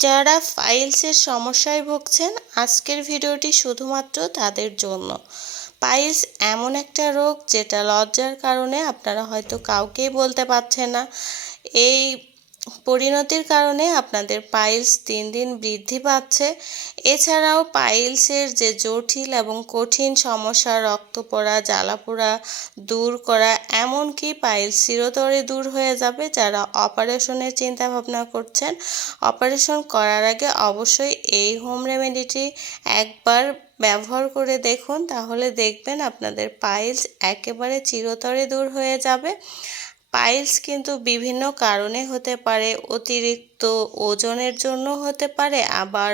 যারা ফাইলসের সমস্যায় ভুগছেন, আজকের ভিডিওটি শুধুমাত্র তাদের জন্য। পাইলস এমন একটা রোগ যেটা লজ্জার কারণে আপনারা হয়তো কাউকেই বলতে পারছেন না। এই পরিণতির কারণে আপনাদের পাইলস দিন দিন বৃদ্ধি পাচ্ছে। এছাড়াও পাইলসের যে জটিল এবং কঠিন সমস্যা, রক্ত পড়া জ্বালাপোড়া দূর করা, এমনকি পাইলস চিরতরে দূর হয়ে যাবে যারা অপারেশনের চিন্তা ভাবনা করছেন। অপারেশন করার আগে অবশ্যই এই হোম রেমেডিটি একবার ব্যবহার করে দেখুন, তাহলে দেখবেন আপনাদের পাইলস একেবারে চিরতরে দূর হয়ে যাবে। পাইলস কিন্তু বিভিন্ন কারণে হতে পারে, অতিরিক্ত ওজনের জন্য হতে পারে। আবার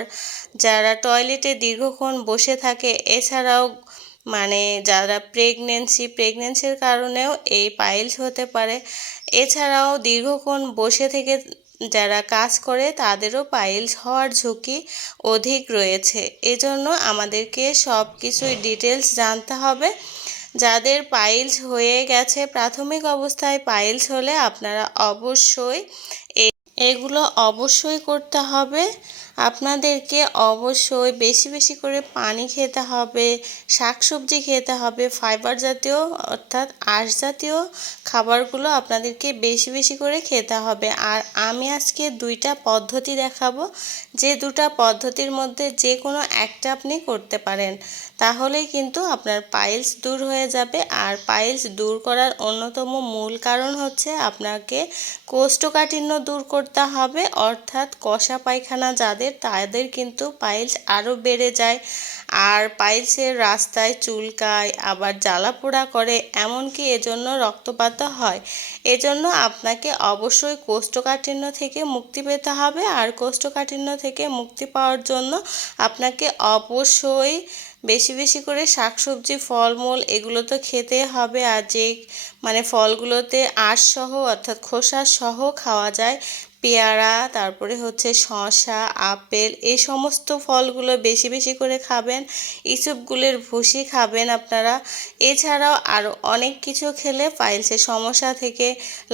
যারা টয়লেটে দীর্ঘক্ষণ বসে থাকে, এছাড়াও মানে যারা প্রেগনেন্সি প্রেগনেন্সির কারণেও এই পাইলস হতে পারে। এছাড়াও দীর্ঘক্ষণ বসে থেকে যারা কাজ করে, তাদেরও পাইলস হওয়ার ঝুঁকি অধিক রয়েছে। এজন্য আমাদেরকে সব কিছুই ডিটেলস জানতে হবে। যাদের পাইলস হয়ে গেছে প্রাথমিক অবস্থায় পাইলস হলে আপনারা অবশ্যই এগুলো অবশ্যই করতে হবে। আপনাদেরকে অবশ্যই বেশি বেশি করে পানি খেতে হবে, শাকসবজি খেতে হবে ফাইবার জাতীয় অর্থাৎ আঁশ জাতীয় খাবারগুলো আপনাদেরকে বেশি বেশি করে খেতে হবে। আর আমি আজকে দুইটা পদ্ধতি দেখাবো। যে দুটা পদ্ধতির মধ্যে যে কোনো একটা আপনি করতে পারেন। তাহলেই কিন্তু আপনার পাইলস দূর হয়ে যাবে। আর পাইলস দূর করার অন্যতম মূল কারণ হচ্ছে আপনাকে কোষ্ঠকাঠিন্য দূর করতে হবে। অর্থাৎ কষা পায়খানা যাদের তাদের কিন্তু পাইলস আরও বেড়ে যায়। আর পাইলসের রাস্তায় চুলকায় আবার জ্বালা পোড়া করে, এমনকি এজন্য রক্তপাত হয়। এজন্য আপনাকে অবশ্যই কোষ্ঠকাঠিন্য থেকে মুক্তি পেতে হবে। আর কোষ্ঠকাঠিন্য থেকে মুক্তি পাওয়ার জন্য আপনাকে অবশ্যই বেশি বেশি করে শাকসবজি, ফলমূল এগুলো তো খেতে হবে। আর যে মানে ফলগুলোতে আঁশসহ অর্থাৎ খোসা সহ খাওয়া যায় পেয়ারা, তারপরে হচ্ছে শসা, আপেল, এই সমস্ত ফলগুলো বেশি বেশি করে খাবেন। ইসবগুলের ভুসি খাবেন আপনারা। এছাড়াও আরও অনেক কিছু খেলে পাইলসের সমস্যা থেকে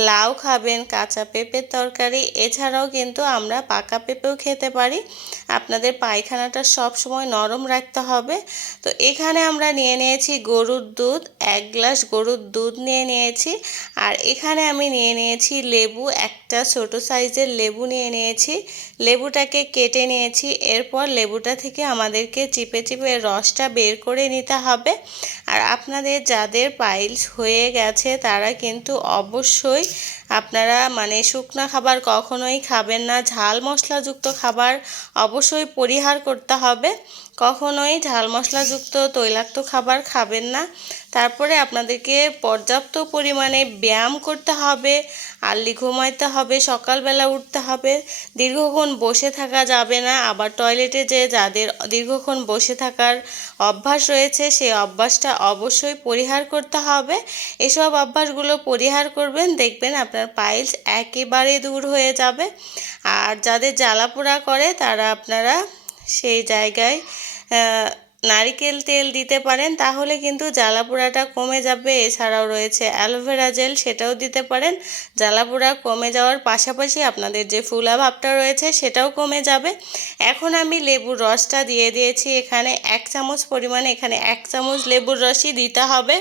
লাউ খাবেন, কাঁচা পেঁপের তরকারি। এছাড়াও কিন্তু আমরা পাকা পেঁপেও খেতে পারি। আপনাদের পায়খানাটা সব সময় নরম রাখতে হবে। তো এখানে আমরা নিয়ে নিয়েছি গরুর দুধ, এক গ্লাস গরুর দুধ নিয়ে নিয়েছি। আর এখানে আমি নিয়ে নিয়েছি লেবু, একটা ছোট সাইজ সাইজের লেবু নিয়ে নিয়েছি, লেবুটাকে কেটে নিয়েছি, এরপর লেবুটা থেকে আমাদেরকে চিপে চিপে রসটা বের করে নিতে হবে। আর আপনাদের যাদের পাইলস হয়ে গেছে, তারা কিন্তু অবশ্যই আপনারা মানে শুকনো খাবার কখনোই খাবেন না। ঝাল মশলাযুক্ত খাবার অবশ্যই পরিহার করতে হবে। কখনোই ঝাল মশলাযুক্ত তৈলাক্ত খাবার খাবেন না। তারপরে আপনাদেরকে পর্যাপ্ত পরিমাণে ব্যায়াম করতে হবে, আর্লি ঘুমাইতে হবে, সকালবেলা উঠতে হবে। দীর্ঘক্ষণ বসে থাকা যাবে না। আবার টয়লেটে যে যাদের দীর্ঘক্ষণ বসে থাকার অভ্যাস রয়েছে, সেই অভ্যাসটা অবশ্যই পরিহার করতে হবে। এসব অভ্যাসগুলো পরিহার করবেন, দেখবেন আপনার পাইলস একেবারে দূর হয়ে যাবে। আর যাদের জ্বালাপোড়া করে, তারা আপনারা সেই জায়গায় নারিকেল তেল দিতে পারেন, তাহলে কিন্তু জ্বালাপোড়াটা কমে যাবে। এছাড়াও রয়েছে অ্যালোভেরা জেল, সেটাও দিতে পারেন। জ্বালাপোড়া কমে যাওয়ার পাশাপাশি আপনাদের যে ফুলা ভাবটা রয়েছে, সেটাও কমে যাবে। এখন আমি লেবুর রসটা দিয়ে দিয়েছি এখানে এক চামচ পরিমাণে, এখানে এক চামচ লেবুর রসই দিতে হবে।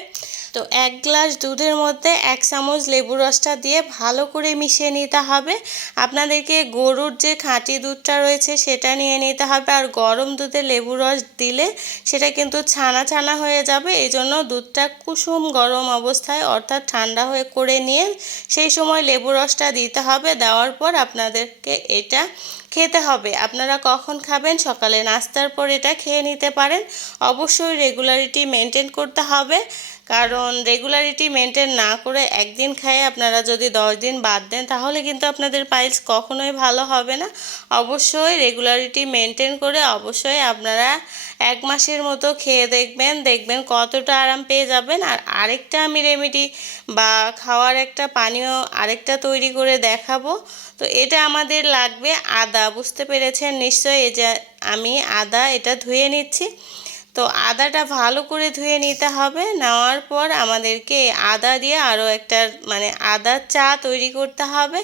তো এক গ্লাস দুধের মধ্যে এক চামচ লেবু রসটা দিয়ে ভালো করে মিশিয়ে নিতে হবে। আপনাদেরকে গরুর যে খাঁটি দুধটা রয়েছে সেটা নিয়ে নিতে হবে আর গরম দুধে লেবু রস দিলে সেটা কিন্তু ছানা ছানা হয়ে যাবে। এই জন্য দুধটা কুসুম গরম অবস্থায় অর্থাৎ ঠান্ডা হয়ে করে নিয়ে সেই সময় লেবু রসটা দিতে হবে। দেওয়ার পর আপনাদেরকে এটা খেতে হবে। আপনারা কখন খাবেন? সকালে নাস্তার পর এটা খেয়ে নিতে পারেন। অবশ্যই রেগুলারিটি মেনটেন করতে হবে। কারণ রেগুলারিটি মেনটেন না করে একদিন খায়ে আপনারা যদি দশ দিন বাদ দেন, তাহলে কিন্তু আপনাদের পাইলস কখনোই ভালো হবে না। অবশ্যই রেগুলারিটি মেনটেন করে অবশ্যই আপনারা এক মাসের মতো খেয়ে দেখবেন। দেখবেন কতটা আরাম পেয়ে যাবেন। আর আরেকটা আমি রেমেডি বা খাওয়ার একটা পানীয় আরেকটা তৈরি করে দেখাবো। তো এটা আমাদের লাগবে আদা বুঝতে পেরেছেন নিশ্চয়ই এই যে আমি আদা এটা ধুয়ে নিচ্ছি। তো আদাটা ভালো করে ধুয়ে নিতে হবে। নেওয়ার পর আমাদেরকে আদা দিয়ে আরও একটা মানে আদার চা তৈরি করতে হবে।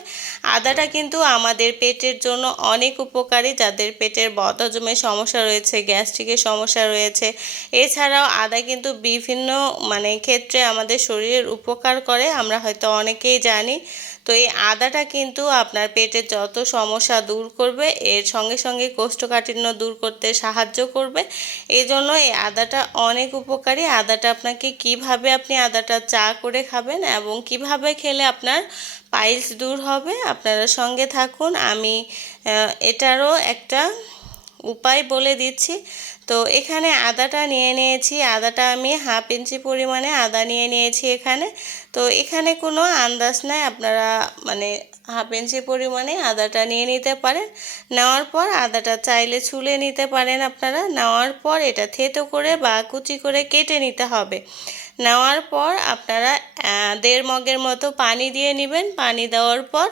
আদাটা কিন্তু আমাদের পেটের জন্য অনেক উপকারী। যাদের পেটের বদহজমের সমস্যা রয়েছে, গ্যাস্ট্রিকের সমস্যা রয়েছে, এছাড়াও আদা কিন্তু বিভিন্ন মানে ক্ষেত্রে আমাদের শরীরের উপকার করে। আমরা হয়তো অনেকেই জানি। তো এই আদাটা কিন্তু আপনার পেটের যত সমস্যা দূর করবে, এর সঙ্গে সঙ্গে কোষ্ঠকাঠিন্য দূর করতে সাহায্য করবে। এই জন্য এই আদাটা অনেক উপকারী। আদাটা আপনাকে কীভাবে আপনি আদাটা চা করে খাবেন এবং কীভাবে খেলে আপনার পাইলস দূর হবে, আপনারা সঙ্গে থাকুন। আমি এটারও একটা উপায় বলে দিচ্ছি। তো এখানে আদাটা নিয়ে নিয়েছি। আদাটা আমি হাফ ইঞ্চি পরিমাণে আদা নিয়ে নিয়েছি এখানে। তো এখানে কোনো আন্দাজ নাই, আপনারা মানে হাফ ইঞ্চি পরিমাণে আদাটা নিয়ে নিতে পারেন। নেওয়ার পর আদাটা চাইলে ছুলে নিতে পারেন আপনারা। নেওয়ার পর এটা থেতো করে বা কুচি করে কেটে নিতে হবে। নেওয়ার পর আপনারা দেড় মগের মতো পানি দিয়ে নেবেন। পানি দেওয়ার পর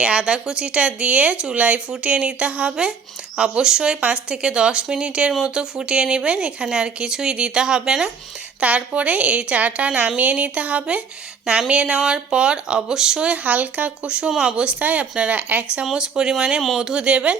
এই আদা কুচিটা দিয়ে চুলায় ফুটিয়ে নিতে হবে। অবশ্যই পাঁচ থেকে দশ মিনিটের মতো ফুটিয়ে নেবেন। এখানে আর কিছুই দিতে হবে না। তারপরে এই চাটা নামিয়ে নিতে হবে। নামিয়ে নেওয়ার পর অবশ্যই হালকা কুসুম অবস্থায় আপনারা এক চামচ পরিমাণে মধু দেবেন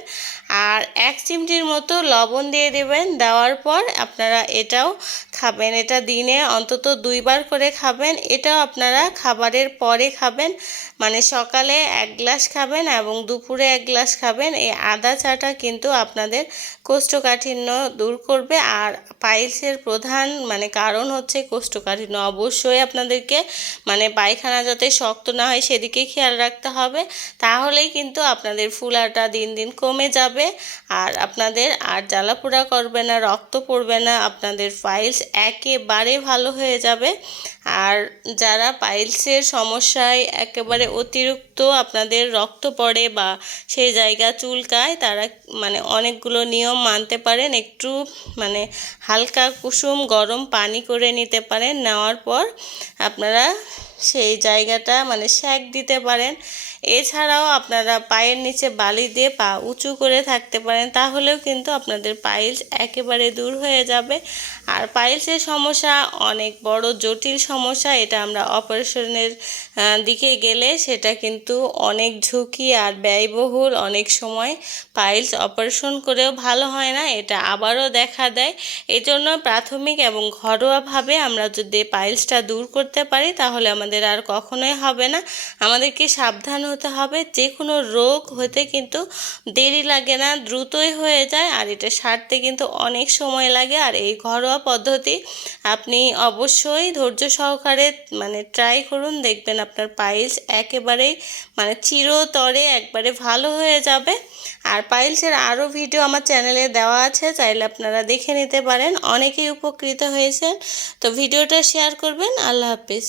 আর এক চিমটির মতো লবণ দিয়ে দেবেন। দেওয়ার পর আপনারা এটাও খাবেন। এটা দিনে অন্তত দুইবার করে খাবেন। এটাও আপনারা খাবারের পরে খাবেন। মানে সকালে এক গ্লাস খাবেন এবং দুপুরে এক গ্লাস খাবেন। এই আদা চাটা কিন্তু আপনাদের কোষ্ঠকাঠিন্য দূর করবে। আর পাইলসের প্রধান মানে কারণ হচ্ছে কোষ্ঠকাঠিন্য। অবশ্যই আপনাদেরকে মানে পায়খানা যাতে শক্ত না হয় সেদিকে খেয়াল রাখতে হবে। তাহলেই কিন্তু আপনাদের ফুলাটা দিন দিন কমে যাবে। আর আপনাদের আর জ্বালাপোড়া করবে না, রক্ত পড়বে না। আপনাদের ফাইলস একেবারে ভালো হয়ে যাবে। আর যারা পাইলসের সমস্যায় একেবারে অতিরিক্ত আপনাদের রক্ত পড়ে বা সেই জায়গা চুলকায়, তারা মানে অনেকগুলো নিয়ম মানতে পারেন। একটু মানে হালকা কুসুম গরম পানি করে নিতে পারেন। নেওয়ার পর আপনারা সেই জায়গাটা মানে শ্যাক দিতে পারেন। এছাড়াও আপনারা পায়ের নিচে বালি দিয়ে পা উঁচু করে থাকতে পারেন, তাহলেও কিন্তু আপনাদের পাইলস একেবারে দূর হয়ে যাবে। আর পাইলসের সমস্যা অনেক বড় জটিল সমস্যা, এটা আমরা অপারেশনের দিকে গেলে সেটা কিন্তু অনেক ঝুঁকি আর ব্যয়বহুল। অনেক সময় পাইলস অপারেশন করেও ভালো হয় না, এটা আবারও দেখা দেয়। এজন্য প্রাথমিক এবং ঘরোয়াভাবে আমরা যদি পাইলসটা দূর করতে পারি, তাহলে আমাদের আর কখনোই হবে না। আমাদেরকে সাবধান হতে হবে। যে কোনো রোগ হতে কিন্তু দেরি লাগে না, দ্রুতই হয়ে যায় আর এটা সারতে কিন্তু অনেক সময় লাগে। আর এই ঘরোয়া পদ্ধতি আপনি অবশ্যই ধৈর্য সহকারে মানে ট্রাই করুন। দেখবেন আপনার পাইলস একেবারেই মানে চিরতরে একবারে ভালো হয়ে যাবে। আর পাইলসের আরও ভিডিও আমার চ্যানেলে দেওয়া আছে, চাইলে আপনারা দেখে নিতে পারেন। অনেকেই উপকৃত হয়েছেন। তো ভিডিওটা শেয়ার করবেন। আল্লাহ হাফিজ।